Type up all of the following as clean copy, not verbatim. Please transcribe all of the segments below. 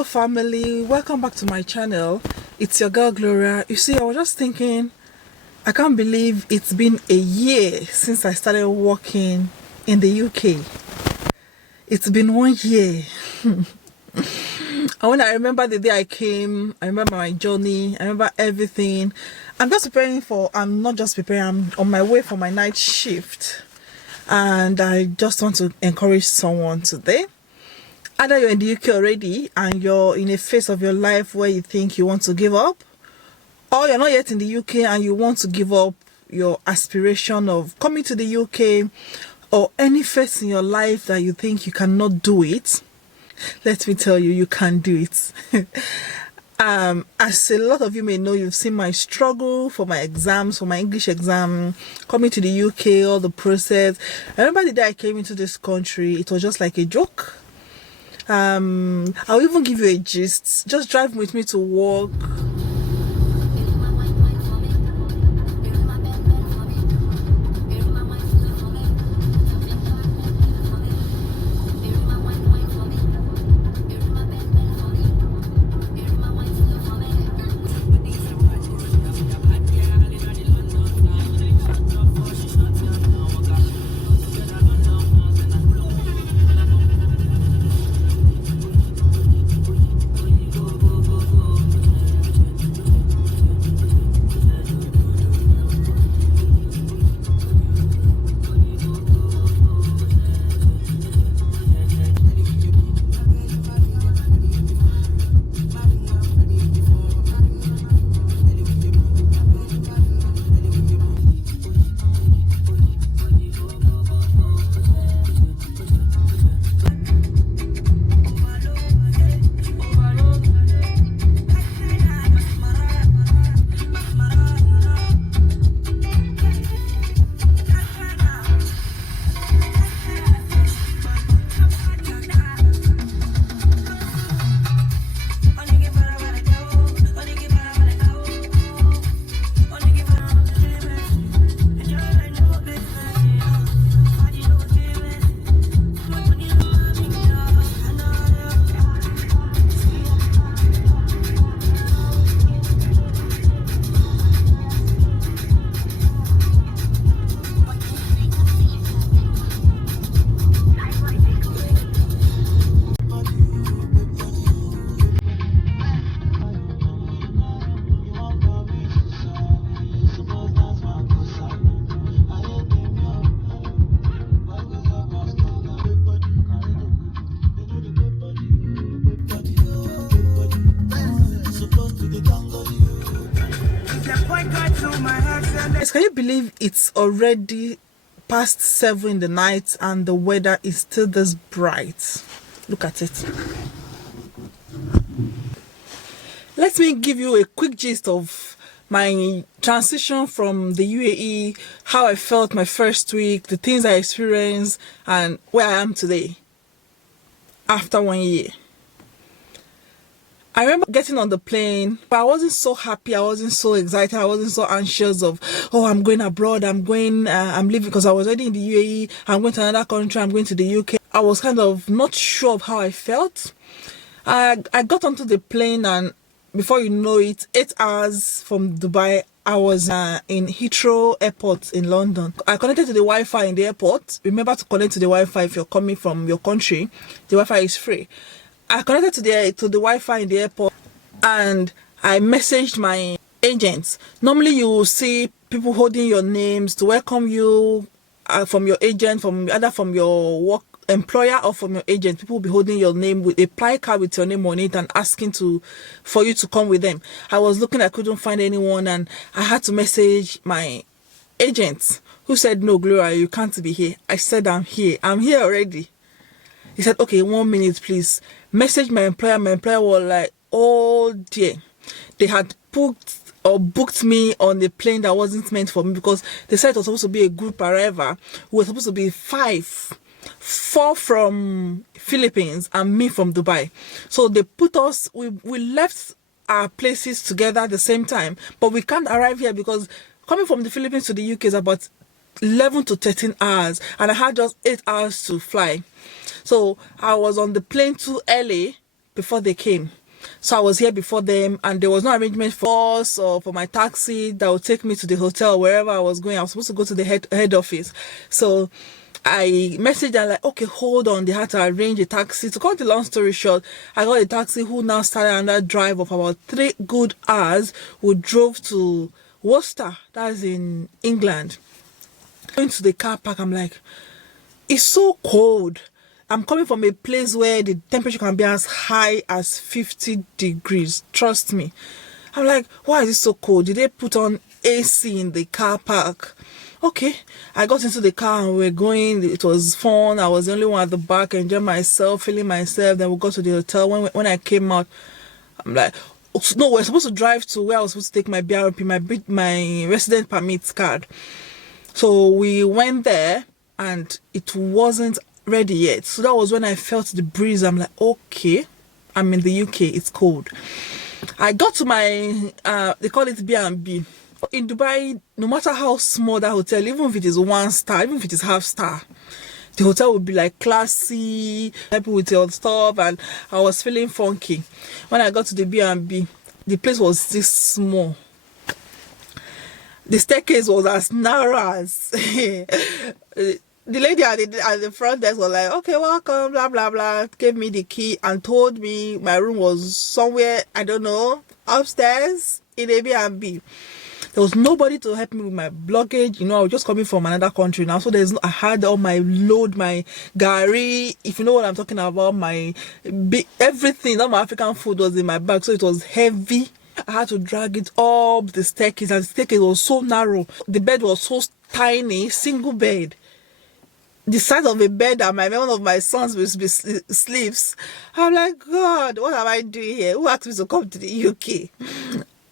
Hello family, welcome back to my channel. It's your girl Gloria. You see, I was just thinking, I can't believe it's been a year since I started working in the UK. It's been 1 year. And when I remember the day I came, I remember my journey, I remember everything. I'm not just preparing, I'm on my way for my night shift. And I just want to encourage someone today. Either you're in the UK already and you're in a phase of your life where you think you want to give up, or you're not yet in the UK and you want to give up your aspiration of coming to the UK, or any phase in your life that you think you cannot do it. Let me tell you, you can do it. As a lot of you may know, you've seen my struggle for my exams, for my English exam, coming to the UK, all the process. I remember the day I came into this country, it was just like a joke. I'll even give you a gist. Just drive with me to work. Can you believe it's already past 7 in the night and the weather is still this bright? Look at it. Let me give you a quick gist of my transition from the UAE, how I felt my first week, the things I experienced, and where I am today after 1 year. I remember getting on the plane, but I wasn't so happy, I wasn't so excited, I wasn't so anxious of, oh, I'm going abroad, I'm leaving, because I was already in the UAE, I'm going to another country, I'm going to the UK. I was kind of not sure of how I felt. I got onto the plane, and before you know it, 8 hours from Dubai, I was in Heathrow Airport in London. I connected to the Wi-Fi in the airport. Remember to connect to the Wi-Fi if you're coming from your country. The Wi-Fi is free. I connected to the Wi-Fi in the airport, and I messaged my agents. Normally you will see people holding your names to welcome you from your agent, either from your work employer or from your agent. People will be holding your name with a ply card with your name on it and asking for you to come with them. I was looking, I couldn't find anyone, and I had to message my agent, who said, no, Gloria, you can't be here. I said, I'm here already. He said, okay, 1 minute, please. Message my employer. My employer was like, oh dear. They had booked me on a plane that wasn't meant for me, because they said it was supposed to be a group arrival. We were supposed to be 4 from Philippines and me from Dubai. So they put us, we left our places together at the same time, but we can't arrive here because coming from the Philippines to the UK is about 11 to 13 hours, and I had just 8 hours to fly. So I was on the plane too early before they came. So I was here before them, and there was no arrangement for us or for my taxi that would take me to the hotel wherever I was going. I was supposed to go to the head office. So I messaged them like, okay, hold on. They had to arrange a taxi. To cut the long story short, I got a taxi who now started another drive of about 3 good hours. We drove to Worcester, that's in England. Going to the car park, I'm like, it's so cold. I'm coming from a place where the temperature can be as high as 50 degrees. Trust me. I'm like, why is it so cold? Did they put on AC in the car park? Okay. I got into the car and we're going. It was fun. I was the only one at the back, enjoying myself, feeling myself. Then we got to the hotel. When I came out, I'm like, no, we're supposed to drive to where I was supposed to take my BRP, my resident permit card. So we went there and it wasn't ready yet. So that was when I felt the breeze. I'm like, okay, I'm in the UK, it's cold. I got to my they call it B&B in Dubai. No matter how small that hotel, even if it is 1 star, even if it is half star, the hotel would be like classy, happy with your stuff, and I was feeling funky. When I got to the B&B, the place was this small. The staircase was as narrow as the lady at the front desk was like, okay, welcome, blah, blah, blah. Gave me the key and told me my room was somewhere, I don't know, upstairs in a B&B. There was nobody to help me with my luggage. You know, I was just coming from another country now. So I had all my load, my gari, if you know what I'm talking about, my everything, all my African food was in my bag. So it was heavy. I had to drag it up the staircase, and the staircase was so narrow. The bed was so tiny, single bed. The size of a bed that one of my sons will sleeps. I'm like, God, what am I doing here? Who asked me to come to the UK?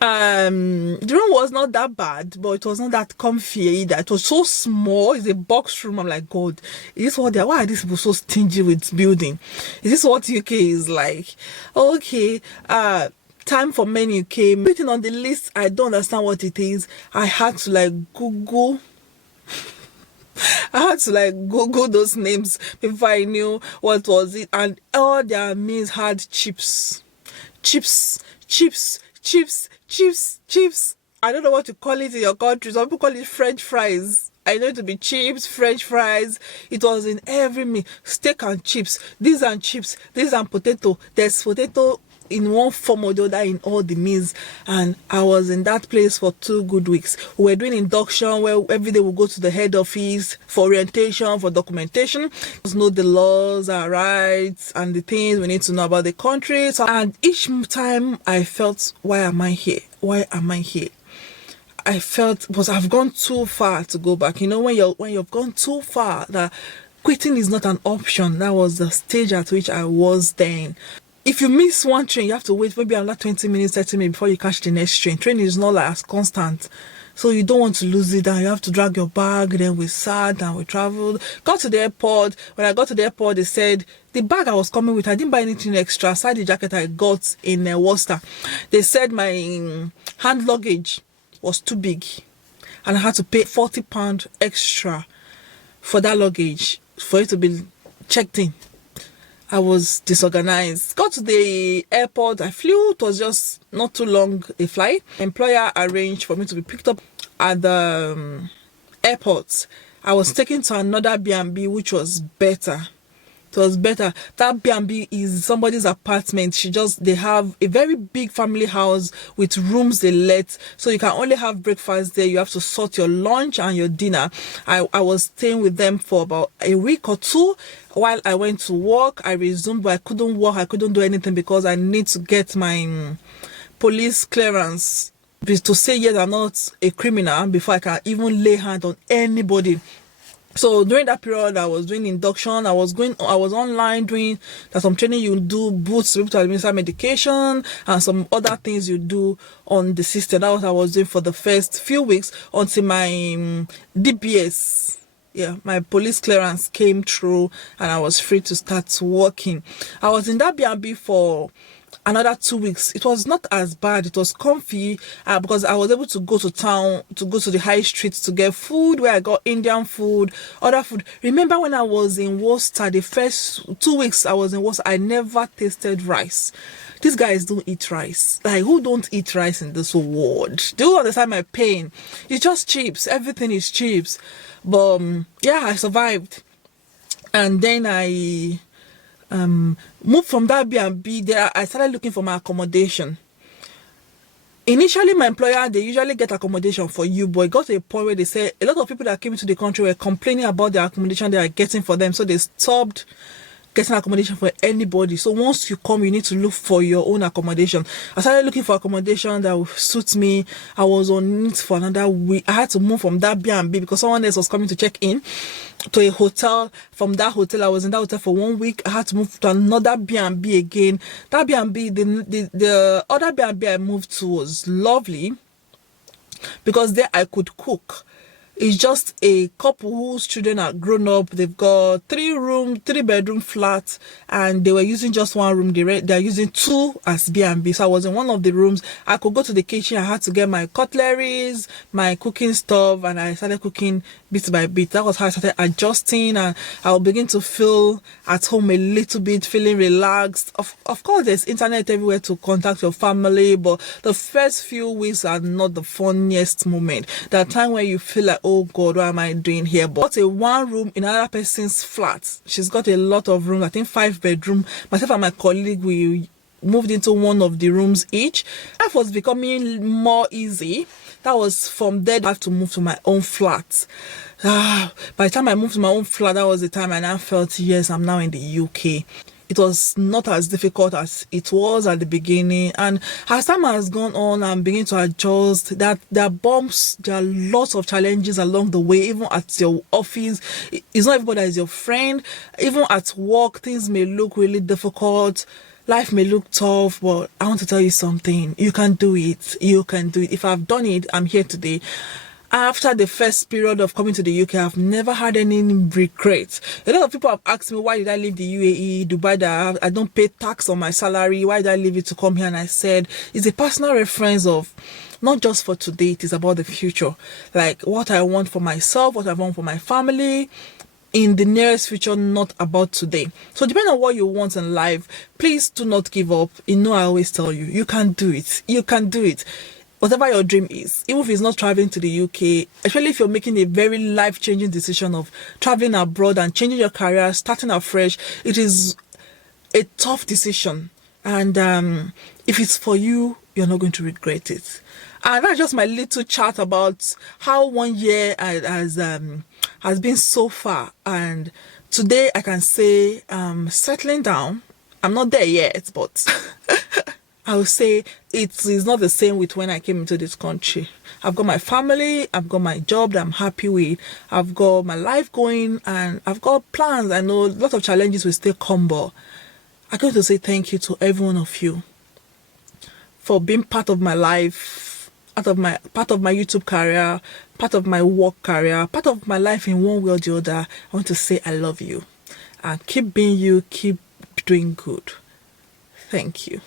The room was not that bad, but it was not that comfy either. It was so small. It's a box room. I'm like, God, is this why are these people so stingy with building? Is this what UK is like? Okay, time for menu came. Written on the list, I don't understand what it is. I had to Google. I had to Google those names before I knew what was it. And all their meals had chips. I don't know what to call it in your country. Some people call it French fries. I know it to be chips, French fries. It was in every meal. Steak and chips. These and chips. These and potato. There's potato in one form or the other in all the meals. And I was in that place for 2 good weeks. We were doing induction where every day we go to the head office for orientation, for documentation, to know the laws, our rights, and the things we need to know about the country. And each time I felt, why am I here? Why am I here? I felt, because I've gone too far to go back. You know, when you've gone too far, that quitting is not an option. That was the stage at which I was then. If you miss one train, you have to wait maybe another 20 minutes, 30 minutes before you catch the next train. Train is not as constant. So you don't want to lose it, and you have to drag your bag. Then we sat and we traveled. Got to the airport. When I got to the airport, they said the bag I was coming with, I didn't buy anything extra aside the jacket I got in Worcester. They said my hand luggage was too big, and I had to pay £40 extra for that luggage for it to be checked in. I was disorganized. Got to the airport. I flew. It was just not too long a flight. Employer arranged for me to be picked up at the airport. I was taken to another B&B, which was better. It was better. That B&B is somebody's apartment. They have a very big family house with rooms they let. So you can only have breakfast there. You have to sort your lunch and your dinner. I was staying with them for about a week or 2. While I went to work, I resumed, but I couldn't work. I couldn't do anything because I need to get my police clearance to say, yes, I'm not a criminal before I can even lay hand on anybody. So during that period, I was doing induction. I was online doing some training you do, boots to be able to administer medication and some other things you do on the system. That was what I was doing for the first few weeks until my DBS, my police clearance came through and I was free to start working. I was in that B&B for another 2 weeks. It was not as bad. It was comfy because I was able to go to town, to go to the high streets to get food, where I got Indian food, other food. Remember when I was in Worcester, the first 2 weeks I was in Worcester, I never tasted rice. These guys don't eat rice. Like, who don't eat rice in this world? They don't understand my pain. It's just chips. Everything is chips. But yeah, I survived. And then I moved from that B&B. There, I started looking for my accommodation. Initially, my employer, they usually get accommodation for you, but it got to a point where they said a lot of people that came into the country were complaining about the accommodation they are getting for them, so they stopped getting accommodation for anybody. So once you come, you need to look for your own accommodation. I started looking for accommodation that would suit me. I was on it for another week. I had to move from that B&B because someone else was coming to check in to a hotel. From that hotel, I was in that hotel for 1 week. I had to move to another B&B again. That B&B, the other B&B I moved to was lovely because there I could cook. It's just a couple whose children are grown up. They've got 3-bedroom flat, and they were using just one room. They're using 2 as B&B. So I was in one of the rooms. I could go to the kitchen. I had to get my cutleries, my cooking stuff, and I started cooking bit by bit. That was how I started adjusting, and I will begin to feel at home a little bit, feeling relaxed. Of course, there's internet everywhere to contact your family, but the first few weeks are not the funniest moment. That time when you feel like, oh God, what am I doing here? But a 1 room in another person's flat. She's got a lot of rooms. I think 5 bedroom. Myself and my colleague, we moved into one of the rooms each. Life was becoming more easy. That was from there I have to move to my own flat. By the time I moved to my own flat, that was the time I now felt, yes, I'm now in the UK. It was not as difficult as it was at the beginning, and as time has gone on, I'm beginning to adjust. That there are bumps, there are lots of challenges along the way. Even at your office, it's not everybody that is your friend. Even at work, things may look really difficult. Life may look tough, but I want to tell you something. You can do it. You can do it. If I've done it, I'm here today. After the first period of coming to the UK, I've never had any regrets. A lot of people have asked me, why did I leave the UAE, Dubai, that I don't pay tax on my salary? Why did I leave it to come here? And I said, it's a personal reference of not just for today, it is about the future. Like what I want for myself, what I want for my family, in the nearest future, not about today. So depending on what you want in life, please do not give up. You know, I always tell you, you can do it. You can do it. Whatever your dream is, even if it's not traveling to the UK, especially if you're making a very life-changing decision of traveling abroad and changing your career, starting afresh, it is a tough decision. And if it's for you, you're not going to regret it. And that's just my little chat about how 1 year has been so far. And today I can say settling down. I'm not there yet, but I would say it is not the same with when I came into this country. I've got my family, I've got my job that I'm happy with, I've got my life going, and I've got plans. I know a lot of challenges will still come, but I'm going to say thank you to every one of you for being part of my life, part of my YouTube career, part of my work career, part of my life in one way or the other. I want to say I love you, and keep being you, keep doing good. Thank you.